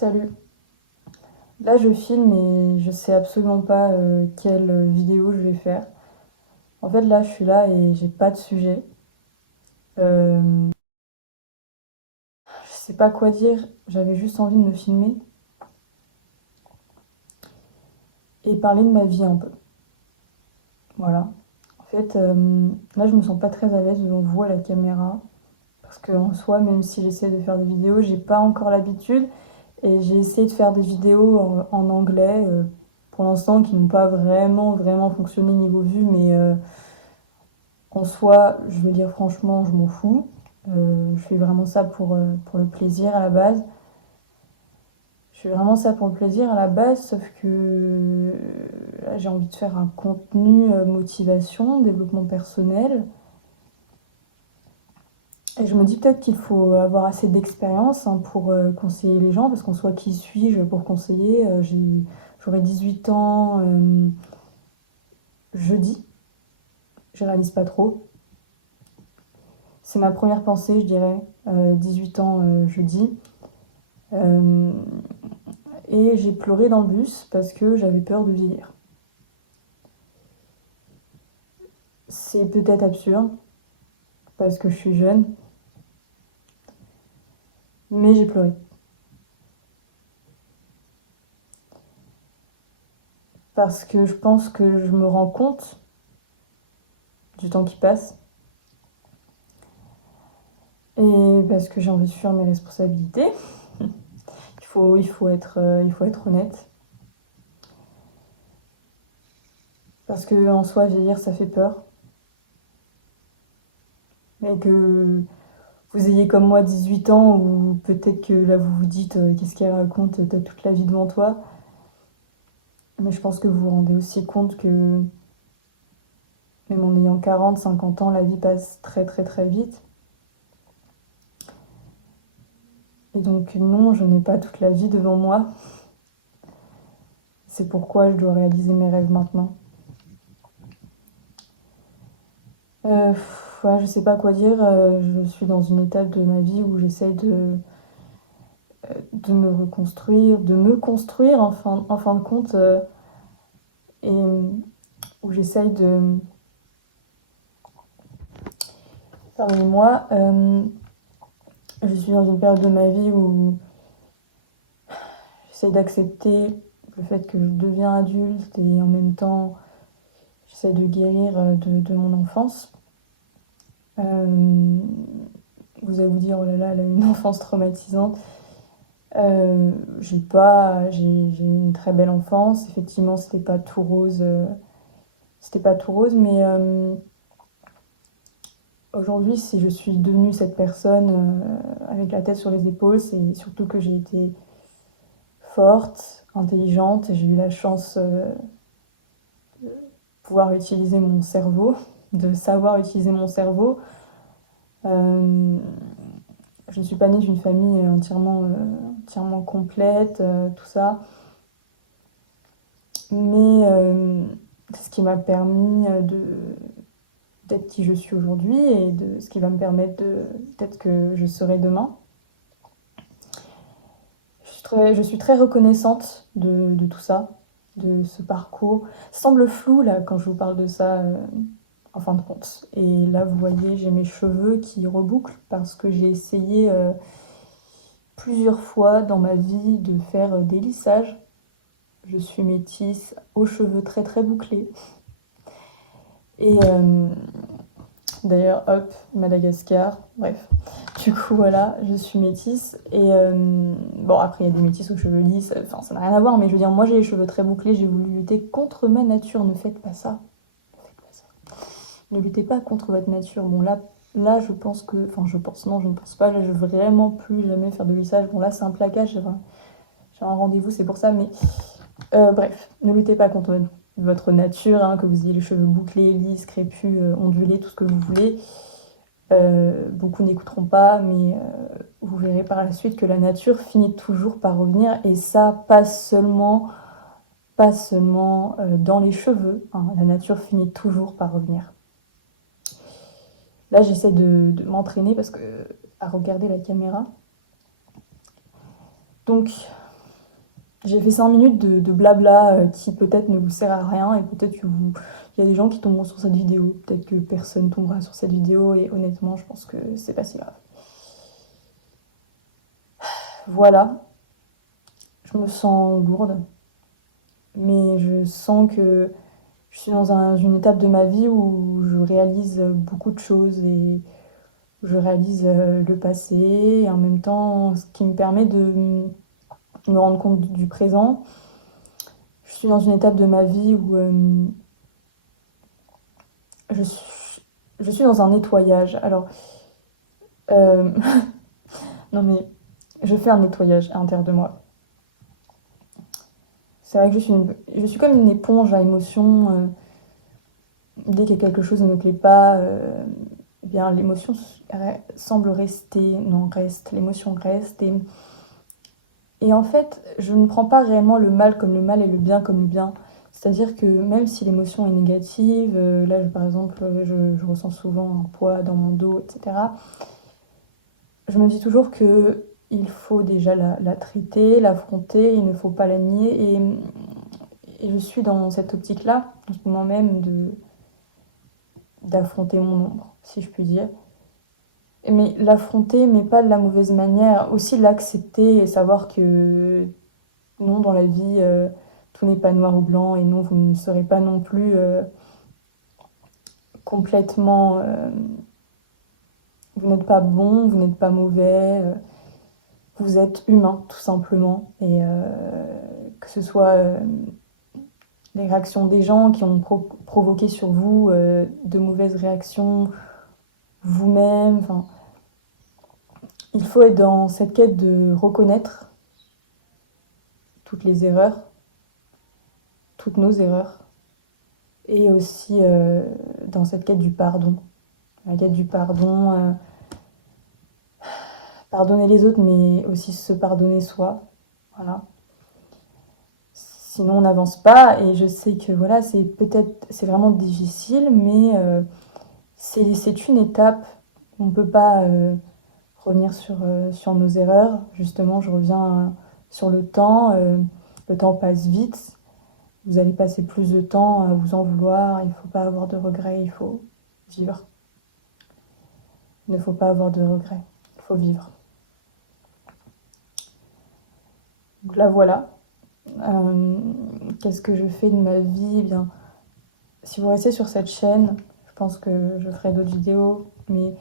Salut. Là, je filme et je sais absolument pas quelle vidéo je vais faire. En fait, là, je suis là et j'ai pas de sujet. Je sais pas quoi dire. J'avais juste envie de me filmer et parler de ma vie un peu. Voilà. En fait, là, je me sens pas très à l'aise devant vous à la caméra. Parce qu'en soi, même si j'essaie de faire des vidéos, j'ai pas encore l'habitude. Et j'ai essayé de faire des vidéos en anglais pour l'instant qui n'ont pas vraiment fonctionné niveau vue, mais en soi, je veux dire franchement, je m'en fous. Je fais vraiment ça pour le plaisir à la base. Je fais vraiment ça pour le plaisir à la base, sauf que là, j'ai envie de faire un contenu motivation, développement personnel. Et je me dis peut-être qu'il faut avoir assez d'expérience hein, pour conseiller les gens, parce qu'en soi, qui suis-je pour conseiller? J'aurai 18 ans jeudi, je réalise pas trop. C'est ma première pensée, je dirais, 18 ans jeudi. Euh, et j'ai pleuré dans le bus parce que j'avais peur de vieillir. C'est peut-être absurde parce que je suis jeune, mais j'ai pleuré. Parce que je pense que je me rends compte du temps qui passe et parce que j'ai envie de fuir mes responsabilités. Il faut être honnête. Parce que en soi, vieillir, ça fait peur. Mais que vous ayez comme moi 18 ans ou peut-être que là vous vous dites qu'est-ce qu'elle raconte, t'as toute la vie devant toi. Mais je pense que vous vous rendez aussi compte que même en ayant 40, 50 ans, la vie passe très vite. Et donc non, je n'ai pas toute la vie devant moi. C'est pourquoi je dois réaliser mes rêves maintenant. Ouais, je sais pas quoi dire. Je suis dans une étape de ma vie où j'essaye de me reconstruire, de me construire en fin de compte, et où j'essaye de... Pardonnez-moi, je suis dans une période de ma vie où j'essaye d'accepter le fait que je deviens adulte et en même temps j'essaie de guérir de mon enfance. Euh, vous allez vous dire, oh là là, elle a une enfance traumatisante. J'ai une très belle enfance. Effectivement, c'était pas tout rose, mais aujourd'hui, si je suis devenue cette personne avec la tête sur les épaules, c'est surtout que j'ai été forte, intelligente, et j'ai eu la chance de pouvoir utiliser mon cerveau, de savoir utiliser mon cerveau. Euh, je ne suis pas née d'une famille entièrement complète, tout ça. Mais c'est ce qui m'a permis d'être qui je suis aujourd'hui et de ce qui va me permettre d'être que je serai demain. Je suis très reconnaissante de tout ça, de ce parcours. Ça semble flou là quand je vous parle de ça, en fin de compte. Et là, vous voyez, j'ai mes cheveux qui rebouclent parce que j'ai essayé plusieurs fois dans ma vie de faire des lissages. Je suis métisse, aux cheveux très bouclés. Et d'ailleurs, hop, Madagascar, bref. Du coup, voilà, je suis métisse. Et bon, après, il y a des métisses aux cheveux lisses, enfin, ça n'a rien à voir, mais je veux dire, moi j'ai les cheveux très bouclés, j'ai voulu lutter contre ma nature. Ne faites pas ça. Ne faites pas ça. Ne luttez pas contre votre nature. Bon, là je pense que. Enfin, je pense, non, je ne pense pas. Là, je veux vraiment plus jamais faire de lissage. Bon, là, c'est un plaquage, j'ai un rendez-vous, c'est pour ça, mais bref, ne luttez pas contre votre nature, hein, que vous ayez les cheveux bouclés, lisses, crépus, ondulés, tout ce que vous voulez. Beaucoup n'écouteront pas, mais vous verrez par la suite que la nature finit toujours par revenir, et ça, pas seulement dans les cheveux, hein, la nature finit toujours par revenir. Là, j'essaie de m'entraîner parce que à regarder la caméra. Donc, J'ai fait 5 minutes de blabla qui peut-être ne vous sert à rien et peut-être que il y a des gens qui tomberont sur cette vidéo. Peut-être que personne tombera sur cette vidéo et honnêtement, je pense que c'est pas si grave. Voilà, je me sens lourde, mais je sens que je suis dans une étape de ma vie où je réalise beaucoup de choses et je réalise le passé et en même temps, ce qui me permet de me rendre compte du présent. Je suis dans une étape de ma vie où je suis, je suis dans un nettoyage. Alors, euh, non mais, je fais un nettoyage à l'intérieur de moi. C'est vrai que je suis comme une éponge à émotions. Dès que quelque chose ne me plaît pas, eh bien l'émotion semble rester, non reste, l'émotion reste. Et en fait, je ne prends pas réellement le mal comme le mal et le bien comme le bien. C'est-à-dire que même si l'émotion est négative, là par exemple, je ressens souvent un poids dans mon dos, etc. Je me dis toujours que il faut déjà la traiter, l'affronter, il ne faut pas la nier. Et je suis dans cette optique-là, en ce moment même, d'affronter mon ombre, si je puis dire. Mais l'affronter, mais pas de la mauvaise manière. Aussi l'accepter et savoir que non, dans la vie, tout n'est pas noir ou blanc. Et non, vous ne serez pas non plus complètement... vous n'êtes pas bon, vous n'êtes pas mauvais. Vous êtes humain, tout simplement. Et que ce soit les réactions des gens qui ont provoqué sur vous de mauvaises réactions, vous-même. Enfin, il faut être dans cette quête de reconnaître toutes les erreurs, toutes nos erreurs, et aussi dans cette quête du pardon. La quête du pardon, pardonner les autres, mais aussi se pardonner soi. Voilà. Sinon, on n'avance pas, et je sais que voilà, c'est vraiment difficile, mais c'est une étape. On ne peut pas revenir sur nos erreurs. Justement, je reviens sur le temps. Le temps passe vite. Vous allez passer plus de temps à vous en vouloir. Il ne faut pas avoir de regrets. Il faut vivre. Il ne faut pas avoir de regrets. Il faut vivre. Donc là, voilà. Qu'est-ce que je fais de ma vie? Eh bien, si vous restez sur cette chaîne, je pense que je ferai d'autres vidéos, mais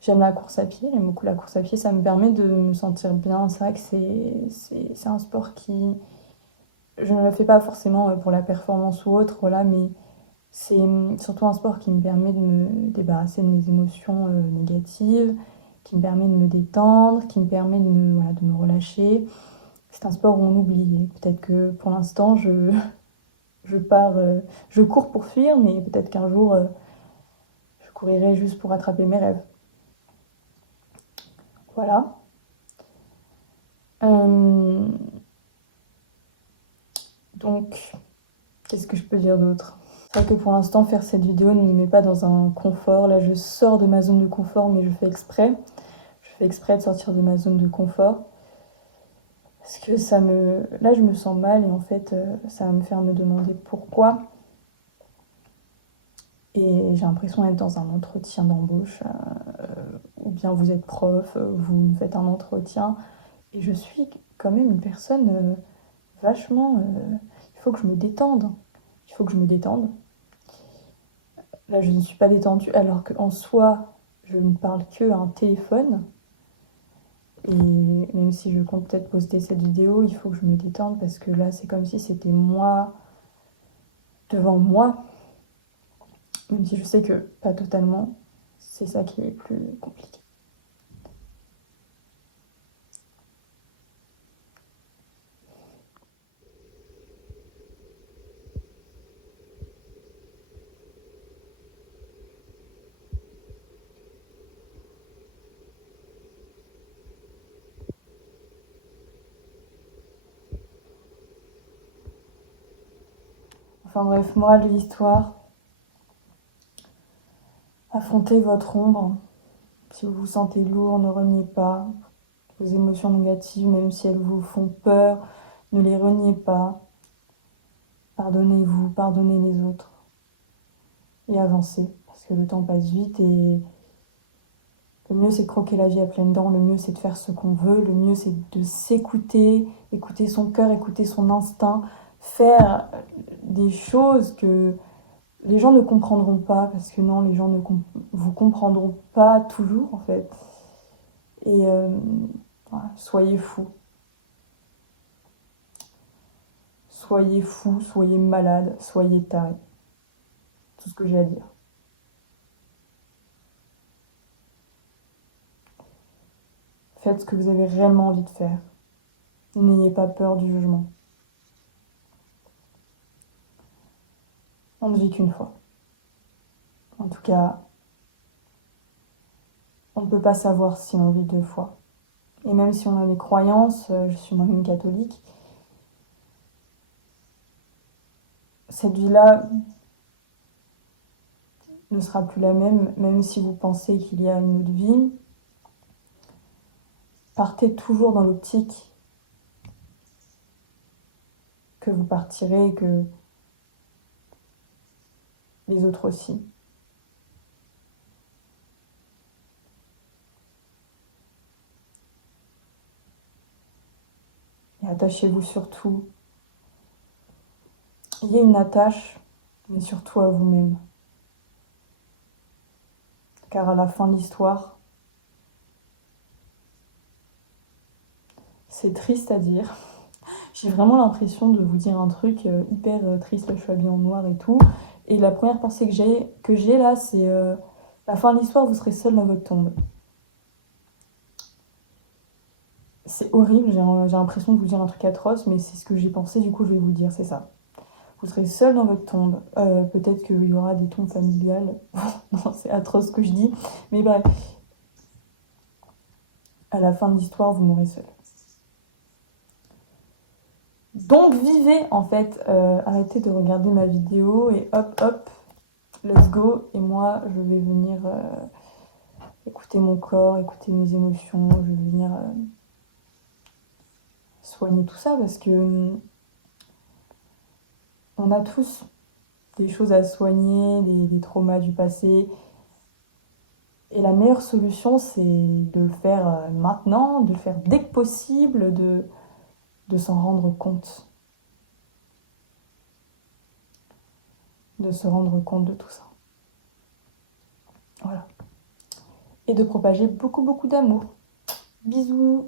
j'aime la course à pied, j'aime beaucoup la course à pied, ça me permet de me sentir bien. C'est vrai que c'est un sport qui... Je ne le fais pas forcément pour la performance ou autre, voilà, mais c'est surtout un sport qui me permet de me débarrasser de mes émotions négatives, qui me permet de me détendre, qui me permet voilà, de me relâcher. C'est un sport où on oublie. Peut-être que pour l'instant, je cours pour fuir, mais peut-être qu'un jour, je courirai juste pour attraper mes rêves. Voilà. Donc, qu'est-ce que je peux dire d'autre? C'est vrai que pour l'instant, faire cette vidéo ne me met pas dans un confort. Là, je sors de ma zone de confort, mais je fais exprès. Je fais exprès de sortir de ma zone de confort. Parce que là, je me sens mal et en fait, ça va me faire me demander pourquoi. Et j'ai l'impression d'être dans un entretien d'embauche. Ou bien vous êtes prof, vous faites un entretien. Et je suis quand même une personne vachement... il faut que je me détende. Il faut que je me détende. Là, je ne suis pas détendue, alors qu'en soi, je ne parle que à un téléphone. Et même si je compte peut-être poster cette vidéo, il faut que je me détende parce que là, c'est comme si c'était moi devant moi. Même si je sais que pas totalement, c'est ça qui est plus compliqué. Enfin bref, morale de l'histoire, affrontez votre ombre. Si vous vous sentez lourd, ne reniez pas vos émotions négatives, même si elles vous font peur, Ne les reniez pas. Pardonnez-vous, pardonnez les autres. Et avancez, parce que le temps passe vite et le mieux c'est de croquer la vie à pleines dents, le mieux c'est de faire ce qu'on veut, le mieux c'est de s'écouter, écouter son cœur, écouter son instinct, faire des choses que les gens ne comprendront pas, parce que non, les gens ne vous comprendront pas toujours en fait. Et voilà, soyez fous. Soyez fous, soyez malades, soyez tarés. Tout ce que j'ai à dire. Faites ce que vous avez réellement envie de faire. N'ayez pas peur du jugement. On ne vit qu'une fois. En tout cas, on ne peut pas savoir si on vit deux fois. Et même si on a des croyances, je suis moi-même catholique, cette vie-là ne sera plus la même, même si vous pensez qu'il y a une autre vie. Partez toujours dans l'optique que vous partirez et que les autres aussi. Et attachez-vous surtout. Ayez une attache, mais surtout à vous-même. Car à la fin de l'histoire, c'est triste à dire. J'ai vraiment l'impression de vous dire un truc hyper triste, là je suis habillée en noir et tout. Et la première pensée que j'ai là, c'est la fin de l'histoire, vous serez seul dans votre tombe. C'est horrible, j'ai l'impression de vous dire un truc atroce, mais c'est ce que j'ai pensé, du coup je vais vous le dire, c'est ça. Vous serez seul dans votre tombe. Peut-être qu'il y aura des tombes familiales. Non, c'est atroce ce que je dis. Mais bref, à la fin de l'histoire, vous mourrez seul. Donc vivez en fait, arrêtez de regarder ma vidéo et hop hop, let's go. Et moi je vais venir écouter mon corps, écouter mes émotions, je vais venir soigner tout ça parce que on a tous des choses à soigner, des traumas du passé. Et la meilleure solution, c'est de le faire maintenant, de le faire dès que possible, de s'en rendre compte. De se rendre compte de tout ça. Voilà. Et de propager beaucoup, beaucoup d'amour. Bisous!